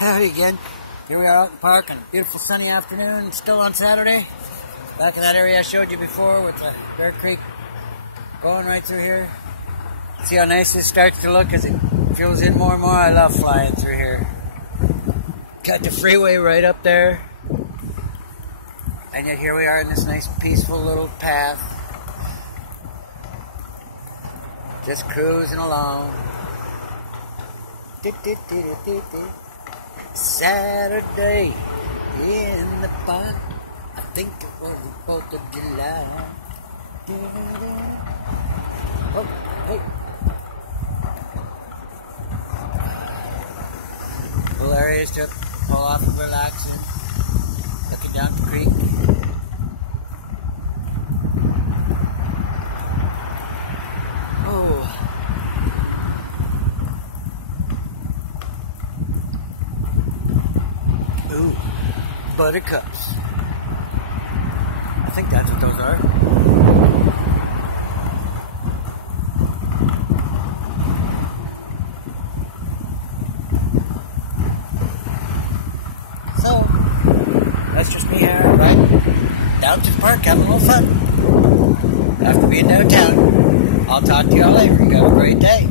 Howdy again. Here we are out in the park on a beautiful sunny afternoon, still on Saturday. Back in that area I showed you before with the Bear Creek going right through here. See how nice this starts to look as it fills in more and more. I love flying through here. Got the freeway right up there. And yet here we are in this nice peaceful little path. Just cruising along. Saturday in the park. I think it was the 4th of July. Oh, hey. Little areas to pull off and relax in. Looking down the creek. Oh. Ooh, buttercups. I think that's what those are. So, that's just me here, right? Down to the park, having a little fun. After being downtown, I'll talk to y'all later. You have a great day.